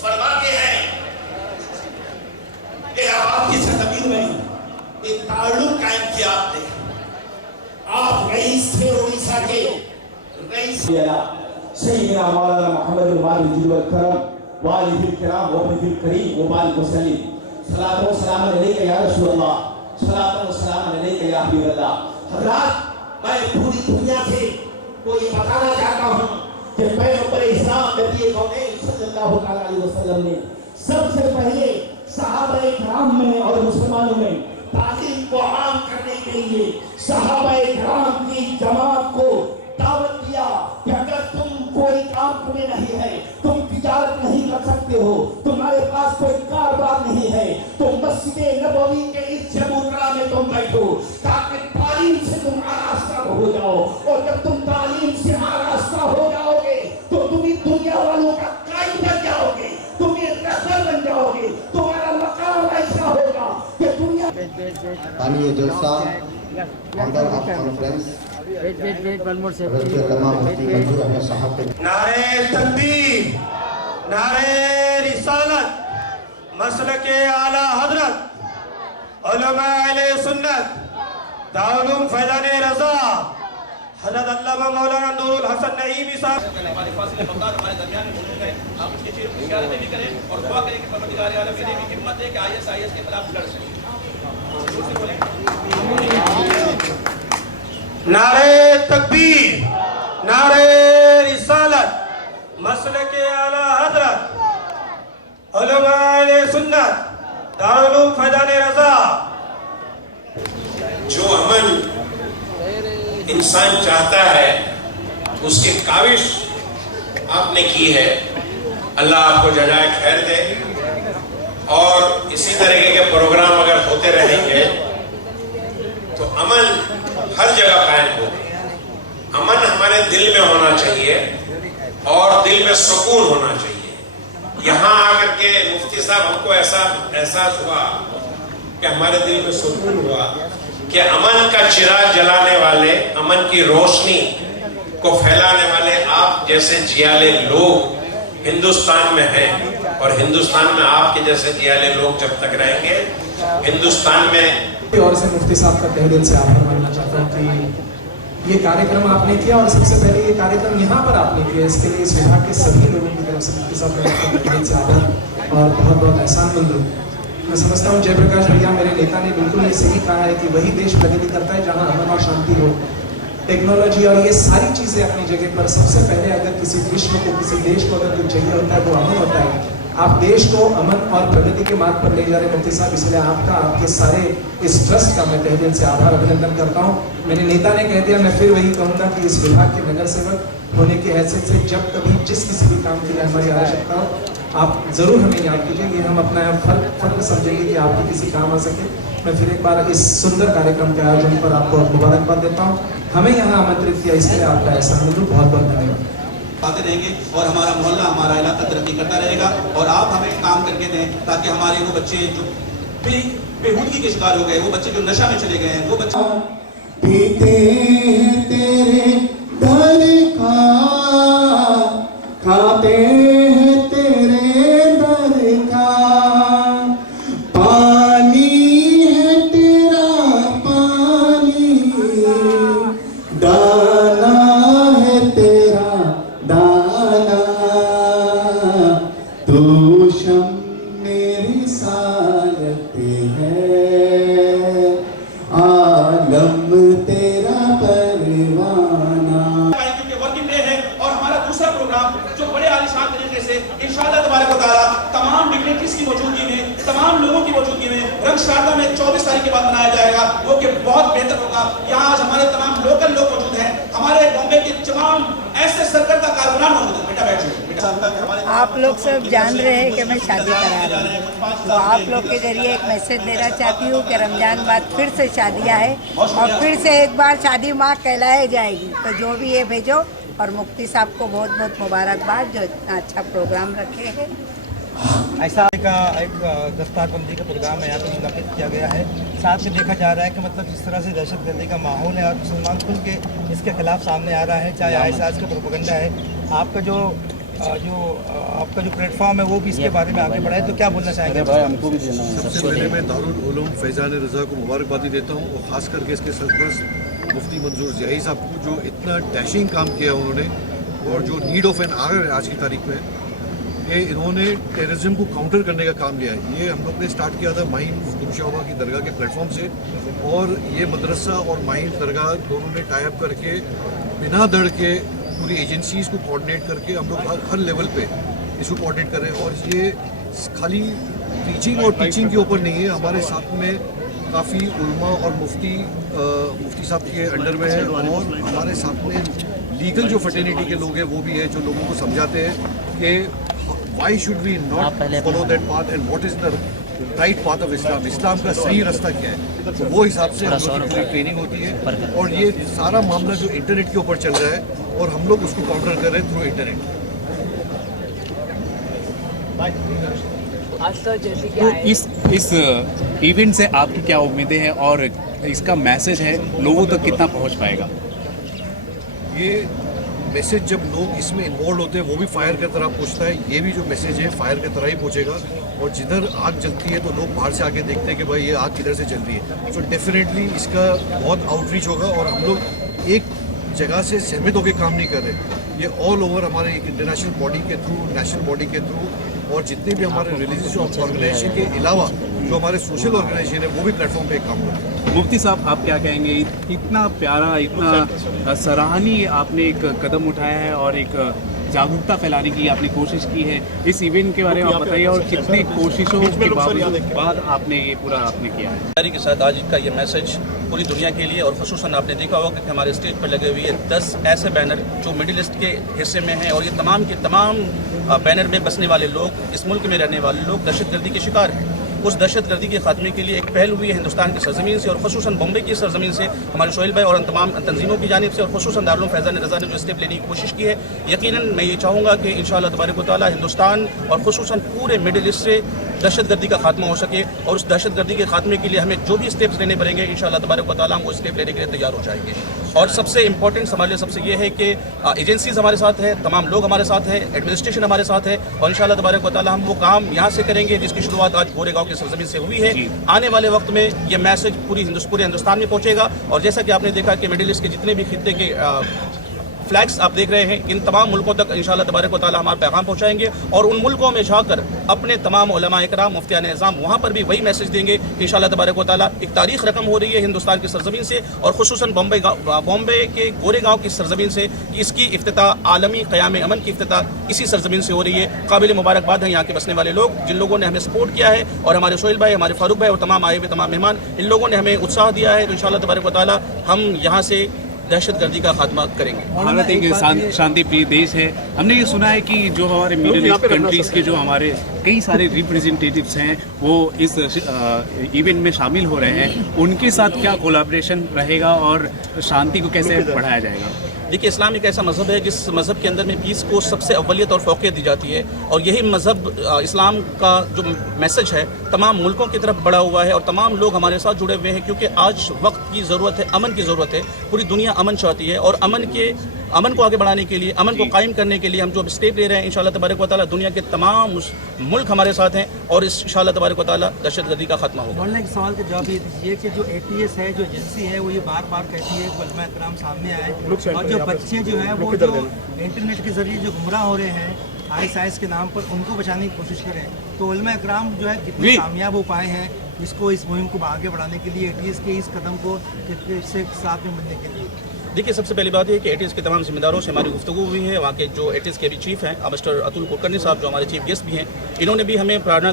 فرماتے ہیں کہ آپ کی سرزمین میں ایک تعلق قائم کیا آپ نے. آپ رئیس تھے اڑیسہ کے رئیس. سیدنا مولانا محمد الوالد الجود والکرم والد الکرام وابن الکریم وبال مسلم صلاۃ و سلام علیک یا رسول اللہ صلاۃ و سلام علیک یا حبیب اللہ. حضرات میں پوری دنیا سے کو یہ بتانا چاہتا ہوں کہ پیغمبر اسلام نبی کونین صلی اللہ علیہ وسلم نے سب سے پہلے صحابہ کرام میں اور مسلمانوں میں تعلیم کو عام کرنے کے لیے صحابہ کرام کی جماعت کو دعوت دیا کہ اگر تم کوئی کام تمہیں نہیں ہے, تم تجارت نہیں کر سکتے ہو, تمہارے پاس کوئی کاروبار نہیں ہے, تو مسجد نبوی کے اس چبوترا میں تم بیٹھو تاکہ تعلیم سے تم آراستہ ہو جاؤ. اور جب تم تعلیم سے آراستہ ہو جاؤ گے تو تم دنیا والوں کا قائد بن جاؤ گے, تم رہبر بن جاؤ گے, تمہارا مقام ایسا ہوگا کہ دنیا. یہ جلسہ فاؤنڈر آف کانفرنس نعرہ تکبیر, نعرہ رسالت, مسلک اعلی حضرت, علماء اہل سنت, دارالعلوم فیضان رضا حضرت علامہ مولانا نور الحسن نعیمی صاحب. ہمارے فاصلے بغداد ہمارے درمیان میں موجود ہیں. آپ اس کے چہرے پر اشارتیں بھی کریں اور دعا کریں کہ پروردگار عالم انہیں بھی ہمت دے کہ IS کے خلاف لڑ سکیں. نعرہ تکبیر, نعرہ رسالت, مسلک اعلی حضرت, علماء اہل سنت, دارالعلوم فیضان رضا. جو عمل انسان چاہتا ہے اس کی کاوش آپ نے کی ہے, اللہ آپ کو جزائے خیر دے. اور اسی طریقے کے پروگرام اگر ہوتے رہیں گے تو امن ہر جگہ قائم ہوگا. امن ہمارے دل میں ہونا چاہیے اور دل میں سکون ہونا چاہیے. یہاں آ کر کے مفتی صاحب ہم کو ایسا احساس ہوا کہ ہمارے دل میں سکون ہوا کہ امن کا چراغ جلانے والے, امن کی روشنی کو پھیلانے والے آپ جیسے جیالے لوگ ہندوستان میں ہیں. اور ہندوستان میں آپ کے جیسے جیالے لوگ جب تک رہیں گے ہندوستان میں. اور سے مفتی صاحب کا تہ دل سے آبھار ماننا چاہتا ہوں کہ یہ کاریکرم آپ نے کیا اور سب سے پہلے یہ کاریکرم یہاں پر آپ نے کیا, اس کے لیے اس وبھاگ کے سبھی لوگوں کی طرف سے مفتی صاحب کا تہ دل سے آبھار اور بہت بہت احسان مند ہوں. میں سمجھتا ہوں جے پرکاش بھیا میرے نیتا نے بالکل یہ صحیح کہا ہے کہ وہی دیش پرگتی کرتا ہے جہاں امن اور شانتی ہو. ٹیکنالوجی اور یہ ساری چیزیں اپنی جگہ پر, سب سے پہلے اگر کسی وشو کو, کسی دیش کو اگر کچھ چاہیے ہوتا ہے وہ امن ہوتا ہے. آپ دیش کو امن اور پرگتی کے مارگ پر لے جا رہے مفتی صاحب, اس لیے آپ کا, آپ کے سارے اس ٹرسٹ کا میں تہ دل سے آبھار ابھینندن کرتا ہوں. میرے نیتا نے کہہ دیا, میں پھر وہی کہوں گا کہ اس وبھاگ کے نگر سیوک ہونے کی حیثیت سے جب کبھی جس کسی بھی کام کے لیے ہماری آوشکتا ہو آپ ضرور ہمیں یاد کیجیے. یہ ہم اپنا فرق سمجھیں گے کہ آپ کی کسی کام آ سکے. میں پھر ایک بار اس سندر کاریکرم کے آیوجن پر آپ کو مبارکباد دیتا ہوں. ہمیں یہاں آمنترت کیا, اس لیے آپ کا احسان مند ہوں. بہت بہت دھنیہ واد. آتے رہیں گے اور ہمارا محلہ, ہمارا علاقہ ترقی کرتا رہے گا. اور آپ ہمیں کام کر کے دیں تاکہ ہمارے وہ بچے جو بےہودگی کے شکار ہو گئے, وہ بچے جو نشہ میں چلے گئے ہیں, وہ بچے پیتے ہیں تیرے در کا, کھاتے ہیں تیرے در کا, پانی ہے تیرا پانی, دانا ہے تیرا دانا, تو شم میری سالت ہے, عالم تیرا پروانہ. کیونکہ ورکنگ ڈے ہے اور ہمارا دوسرا پروگرام جو بڑے عالیشان طریقے سے انشاءاللہ تبارک و تعالیٰ تمام ڈگنیٹریز کی موجودگی میں, تمام لوگوں کی موجودگی میں رنگ شاردا میں 24 تاریخ کے بعد منایا جائے گا, وہ کہ بہت بہتر ہوگا. یہاں آج ہمارے تمام لوکل لوگ موجود ہیں, ہمارے بامبے کے تمام ایسے سرکردہ کارکنان موجود ہیں. بیٹا بیٹھ جائیے. आप लोग सब जान रहे हैं कि मैं शादी करा रही हूँ, तो आप लोग के जरिए एक मैसेज देना चाहती हूँ कि रमज़ान बाद फिर से शादियाँ है और फिर से एक बार शादी माँ कहलाई जाएगी। तो जो भी ये भेजो, और मुफ्ती साहब को बहुत बहुत मुबारकबाद जो इतना अच्छा प्रोग्राम रखे हैं। ऐसा का एक दस्तारबंदी का प्रोग्राम है यहाँ पर मुनक़िद किया गया है। साथ में देखा जा रहा है कि मतलब जिस तरह से दहशतगर्दी का माहौल है और मुसलमान खुल के इसके खिलाफ सामने आ रहा है, चाहे आईएसआईएस का प्रोपेगेंडा है, आपका जो प्लेटफॉर्म है वो भी इसके बारे में आगे बढ़ा है, तो क्या बोलना चाहेंगे? सबसे पहले मैं दारुल उलूम फैज़ान रज़ा को मुबारकबादी देता हूँ, और ख़ास करके इसके सरपरस्त मुफ्ती मंजूर ज़ियाई साहब को, जो इतना डैशिंग काम किया उन्होंने, और जो नीड ऑफ एन आवर है आज की तारीख में, कि इन्होंने टेररिज्म को काउंटर करने का काम लिया है। ये हम लोग ने स्टार्ट किया था माइन गुमशुदा की दरगाह के प्लेटफॉर्म से, और ये मदरसा और माइन दरगाह दोनों ने टाई अप करके बिना दड़ के पूरी एजेंसीज़ को कोऑर्डिनेट करके हम लोग हर लेवल पे इसको कोऑर्डिनेट कर रहे हैं। और ये खाली टीचिंग और टीचिंग के ऊपर नहीं है, हमारे साथ में काफ़ी उलमा और मुफ्ती साहब के अंडर में है, और हमारे साथ में लीगल जो फर्टेनिटी के लोग हैं वो भी है, जो लोगों को समझाते हैं कि why should we not follow that path and what is the right path of Islam, Islam का सही रास्ता क्या है। तो वो हिसाब से हम लोग की पूरी ट्रेनिंग होती है, और ये सारा मामला जो इंटरनेट के ऊपर चल रहा है और हम लोग उसको काउंटर कर रहे हैं थ्रू इंटरनेट। तो इस इवेंट से आपकी क्या उम्मीदें हैं और इसका मैसेज है लोगों तक कितना पहुंच पाएगा? ये मैसेज जब लोग इसमें इन्वॉल्व होते हैं वो भी फायर की तरह पहुंचता है, ये भी जो मैसेज है फायर की तरह ही पहुंचेगा। और जिधर आग जलती है तो लोग बाहर से आके देखते हैं कि भाई ये आग किधर से चल रही है। सो डेफिनेटली इसका बहुत आउटरीच होगा, और हम लोग एक जगह से सहमत होकर काम नहीं कर रहे, ये ऑल ओवर हमारे एक इंटरनेशनल बॉडी के थ्रू, नेशनल बॉडी के थ्रू, और जितने भी हमारे रिलीजियस ऑर्गेनाइजेशन के अलावा जो हमारे सोशल ऑर्गेनाइजेशन है वो भी प्लेटफॉर्म पे काम कर रहे हैं। मुफ्ती साहब, आप क्या कहेंगे? इतना प्यारा, इतना सराहनीय आपने एक कदम उठाया है और एक जागरूकता फैलाने की आपने कोशिश की है। इस इवेंट के बारे में आप बताइए, और कितनी कोशिशों के बाद आपने ये पूरा आपने किया है? के साथ आज का ये मैसेज पूरी दुनिया के लिए, और खुसूसन आपने देखा होगा कि हमारे स्टेज पर लगे हुए 10 ऐसे बैनर जो मिडिल ईस्ट के हिस्से में हैं, और ये तमाम के तमाम बैनर में बसने वाले लोग, इस मुल्क में रहने वाले लोग दहशतगर्दी के शिकार हैं। उस दहशतगर्दी के खात्मे के लिए एक पहल हुई है हिंदुस्तान की सरजमीन से, और खुसूसन बम्बई की सरजमीन से हमारे शोहेल भाई और तमाम तंजीमों की जानिब से, और खुसूसन दारुल उलूम फैज़ान रज़ा ने जो स्टेप लेने की कोशिश की है। यकीनन मैं ये चाहूँगा कि इंशाअल्लाह तबारक व तआला हिंदुस्तान और खुसूसन पूरे मिडिल ईस्ट से दहशतगर्दी का खात्मा हो सके, और उस दहशतगर्दी के खात्मे के लिए हमें जो भी स्टेप्स लेने पड़ेंगे इंशाअल्लाह तबारक व तआला हम वो स्टेप लेने के लिए तैयार हो जाएंगे। और सबसे इंपॉर्टेंट हमारे लिए सबसे ये है कि एजेंसीज हमारे साथ है, तमाम लोग हमारे साथ है, एडमिनिस्ट्रेशन हमारे साथ है, और इंशाअल्लाह तबारक व तआला हम वो काम यहाँ से करेंगे जिसकी शुरुआत आज गोरेगांव की सरजमीन से हुई है। आने वाले वक्त में ये मैसेज पूरे हिंदुस्तान में पहुँचेगा, और जैसा कि आपने देखा कि मिडिल ईस्ट के जितने भी खित्ते के फ्लैग्स आप देख रहे हैं, इन तमाम मुल्कों तक इंशाअल्लाह तबारक व तआला हमारा पैगाम पहुंचाएंगे, और उन मुल्कों में जाकर अपने तमाम उलमा इकराम, मुफ्तियान निज़ाम वहाँ पर भी वही मैसेज देंगे इंशाअल्लाह तबारक व तआला। एक तारीख रकम हो रही है हिंदुस्तान की सरजमीन से, और खुसूसन बॉम्बे के गोरेगांव की सरजमीन से इसकी इफ्तिताह, आलमी क़याम अमन की इफ्तिताह इसी सरजमीन से हो रही है। काबिल मुबारकबाद है यहाँ के बसने वाले लोग, जिन लोगों ने हमें सपोर्ट किया है, और हमारे शोहेल भाई, हमारे फारूक भाई और तमाम आए हुए तमाम मेहमान, इन लोगों ने हमें उत्साह दिया है। तो इंशाअल्लाह तबारक व तआला हम यहाँ से दहशतगर्दी का खात्मा करेंगे। भारत एक शांति प्रिय देश है। हमने ये सुना है कि जो हमारे मिडिल ईस्ट कंट्रीज के जो हमारे कई सारे रिप्रेजेंटेटिव्स हैं वो इस इवेंट में शामिल हो रहे हैं, उनके साथ क्या कोलैबोरेशन रहेगा और शांति को कैसे बढ़ाया जाएगा? देखिए, इस्लाम एक ऐसा मज़हब है जिस मज़हब के अंदर में पीस को सबसे अव्वलियत और फ़ौक़ियत दी जाती है, और यही मज़हब इस्लाम का जो मैसेज है तमाम मुल्कों की तरफ बढ़ा हुआ है, और तमाम लोग हमारे साथ जुड़े हुए हैं, क्योंकि आज वक्त की ज़रूरत है, अमन की ज़रूरत है। पूरी दुनिया अमन चाहती है, और अमन को आगे बढ़ाने के लिए, अमन को कायम करने के लिए हम जो स्टेप ले रहे हैं इंशाअल्लाह तबारक व तआला, दुनिया के तमाम मुल्क हमारे साथ हैं, और इंशाअल्लाह तबारक व तआला दहशतगर्दी का खात्मा होगा। बोलने के सवाल का जवाब ये दीजिए कि जो ATS है, जो एजेंसी है, वो ये बार बार कहती है कि उलमा इकराम सामने आए, और जो बच्चे जो हैं वो जो इंटरनेट के जरिए जो गुमराह हो रहे हैं ISIS के नाम पर, उनको बचाने की कोशिश करें। तो उलमा इकराम जो है कितने कामयाब हो पाए हैं इस मुहिम को आगे बढ़ाने के लिए, ATS के इस कदम को से साथ में मिलने के लिए? देखिए, सबसे पहली बात ये है कि एटीएस के तमाम जिम्मेदारों से हमारी गुफ्तगू हुई है। वहाँ के जो एटीएस के भी चीफ हैं मिस्टर अतुल कुलकर्णी साहब, जो हमारे चीफ गेस्ट भी हैं, इन्होंने भी हमें प्रेरणा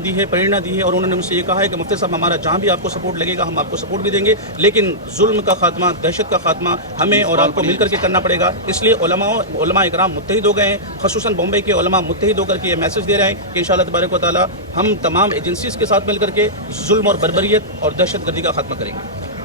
दी है और उन्होंने मुझसे ये कहा है कि मुफ्ती साहब, हमारा जहाँ भी आपको सपोर्ट लगेगा हम आपको सपोर्ट भी देंगे, लेकिन जुल्म का खात्मा, दहशत का खात्मा हमें और आपको मिलकर के करना पड़ेगा। इसलिए उलमा इकराम मुत्तहिद हो गए हैं, खसूसन बॉम्बे के उलमा मुत्तहिद होकर के ये मैसेज दे रहे हैं कि इंशाअल्लाह तबारक व तआला हम तमाम एजेंसीज के साथ मिलकर के जुल्म और बर्बरियत और दहशतगर्दी का खात्मा करेंगे।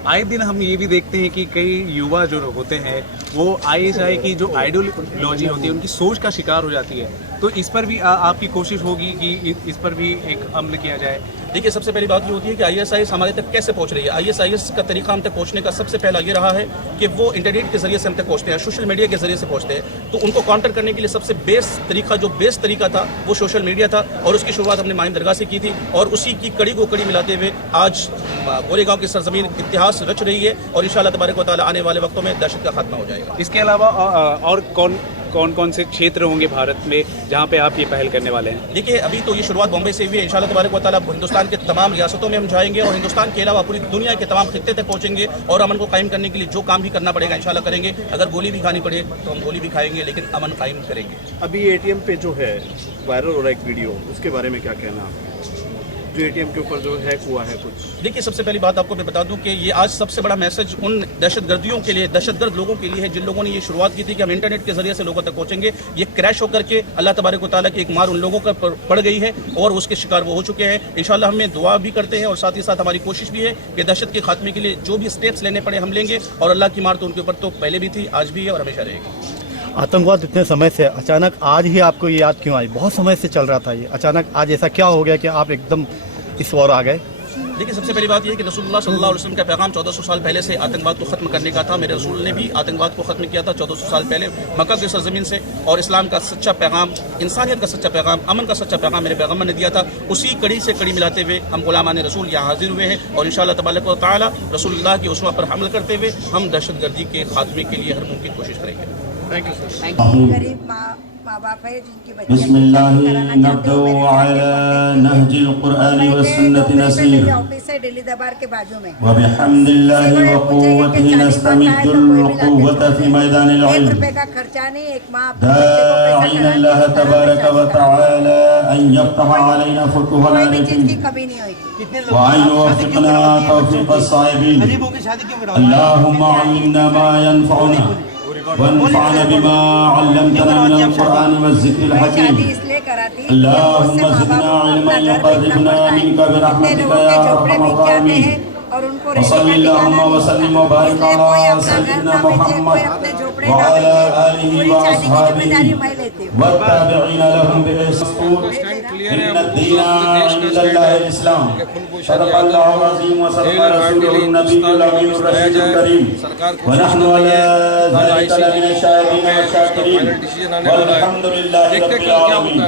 आए दिन हम ये भी देखते हैं कि कई युवा जो होते हैं वो आईएसआई की जो आइडियोलॉजी होती है उनकी सोच का शिकार हो जाती है, तो इस पर भी आपकी कोशिश होगी कि इस पर भी एक अमल किया जाए? देखिए, सबसे पहली बात ये होती है कि आईएसआईएस हमारे तक कैसे पहुंच रही है। आईएसआईएस का तरीका हम तक पहुंचने का सबसे पहला ये रहा है कि वो इंटरनेट के जरिए से हम तक पहुंचते हैं, सोशल मीडिया के जरिए से पहुंचते हैं। तो उनको काउंटर करने के लिए सबसे बेस्ट तरीका था वो सोशल मीडिया था, और उसकी शुरुआत हमने माहिम दरगाह से की थी, और उसी की कड़ी को कड़ी मिलाते हुए आज गोरेगांव की सरजमीन इतिहास रच रही है, और इंशाअल्लाह तबारक व तआला आने वाले वक्तों में दहशत का खात्मा हो जाएगा। इसके अलावा और कौन से क्षेत्र होंगे भारत में जहाँ पे आप ये पहल करने वाले हैं? देखिए, अभी तो ये शुरुआत बॉम्बे से हुई है। इंशाअल्लाह तबारक व तआला हिंदुस्तान के तमाम रियासतों में हम जाएंगे, और हिंदुस्तान के अलावा पूरी दुनिया के तमाम खित्ते तक पहुंचेंगे, और अमन को कायम करने के लिए जो काम भी करना पड़ेगा इंशाअल्लाह करेंगे। अगर गोली भी खानी पड़े तो हम गोली भी खाएंगे, लेकिन अमन कायम करेंगे। अभी एटीएम पे जो है वायरल हो रहा है एक वीडियो, उसके बारे में क्या कहना है? जो एटीएम के ऊपर जो हैक हुआ है कुछ। देखिए, सबसे पहली बात आपको मैं बता दूं कि ये आज सबसे बड़ा मैसेज उन दहशतगर्दियों के लिए, दहशतगर्द लोगों के लिए है जिन लोगों ने ये शुरुआत की थी कि हम इंटरनेट के जरिए से लोगों तक पहुंचेंगे। ये क्रैश होकर के अल्लाह तबारक व तआला की एक मार उन लोगों का पड़ गई है, और उसके शिकार वो हो चुके हैं। इंशाअल्लाह हमें दुआ भी करते हैं, और साथ ही साथ हमारी कोशिश भी है कि दहशत के खात्मे के लिए जो भी स्टेप्स लेने पड़े हम लेंगे, और अल्लाह की मार तो उनके ऊपर तो पहले भी थी, आज भी है और हमेशा रहेगी। आतंकवाद इतने समय से, अचानक आज ही आपको ये याद क्यों आई? बहुत समय से चल रहा था ये, अचानक आज ऐसा क्या हो गया कि आप एकदम इस ओर आ गए? देखिए, सबसे पहली बात यह है कि रसूलुल्लाह सल्लल्लाहु अलैहि वसल्लम का पैगाम 1400 साल पहले से आतंकवाद को खत्म करने का था। मेरे रसूल ने भी आतंकवाद को खत्म किया था 1400 साल पहले मक्का की सरजमीन से, और इस्लाम का सच्चा पैगाम, इंसानियत का सच्चा पैगाम, अमन का सच्चा पैगाम मेरे पैगम्बर ने दिया था। उसी कड़ी से कड़ी मिलाते हुए हम गुलामान रसूल यहाँ हाजिर हुए हैं, और इंशाअल्लाह तबारक व तआला रसूलुल्लाह की उस्वा पर हमल करते हुए हम दहशतगर्दी के खात्मे के लिए हर मुमकिन कोशिश करेंगे। Thank you sir. गरीब माँ बाप है जिनकी बच्चियां ऑफिस है दिल्ली दरबार के बाजू में। 1 रुपए का खर्चा नहीं, एक माँ कोई भी चीज की कमी नहीं होगी। गरीबों की शादी क्यों करा? वनफ़अना बिमा अल्लमतना मिनल क़ुरआन वज़्ज़िक्रिल हकीम। इसलिए कराती अल्लाहुम्मा ज़िदना इल्मन युक़र्रिबना मिनका बिरहमतिका या अरहमर राहिमीन। और उनको वसल्लल्लाहु वसल्लिम व बारिक अला सय्यिदिना मुहम्मद व अला आलिहि व अस्हाबिहि वत्ताबिईना लहुम बिइहसान। इन्नद-दीना इंदल्लाहिल इस्लाम। सदक़ल्लाहुल अज़ीम व सदक़ रसूलुहुन नबियुल अमीनुर रशीदुल करीम। व नहनु अला ज़ालिका लमिनश शाहिदीन व शाकिरीन वल्हम्दुलिल्लाहि रब्बिल आलमीन।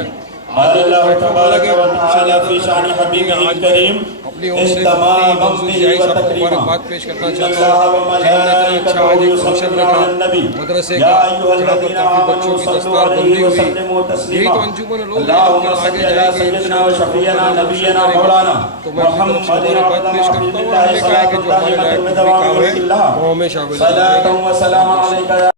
अल्लाह तबारक व तआला फी शान हबीबिल करीम इस तमाम मौज़ूद व तकरीमात पेश करना चाहता हूं। अच्छा आज एक फंक्शन रखा मदरसे का, जहां पर काफी बच्चों की दस्तार बंदी हुई। यही तो अंजुमन लोग आगे जाएंगे तो मैं मुबारकबाद पेश करता हूँ। हमने कहा है कि जो हमारे लायक काम है वो हमें शामिल है।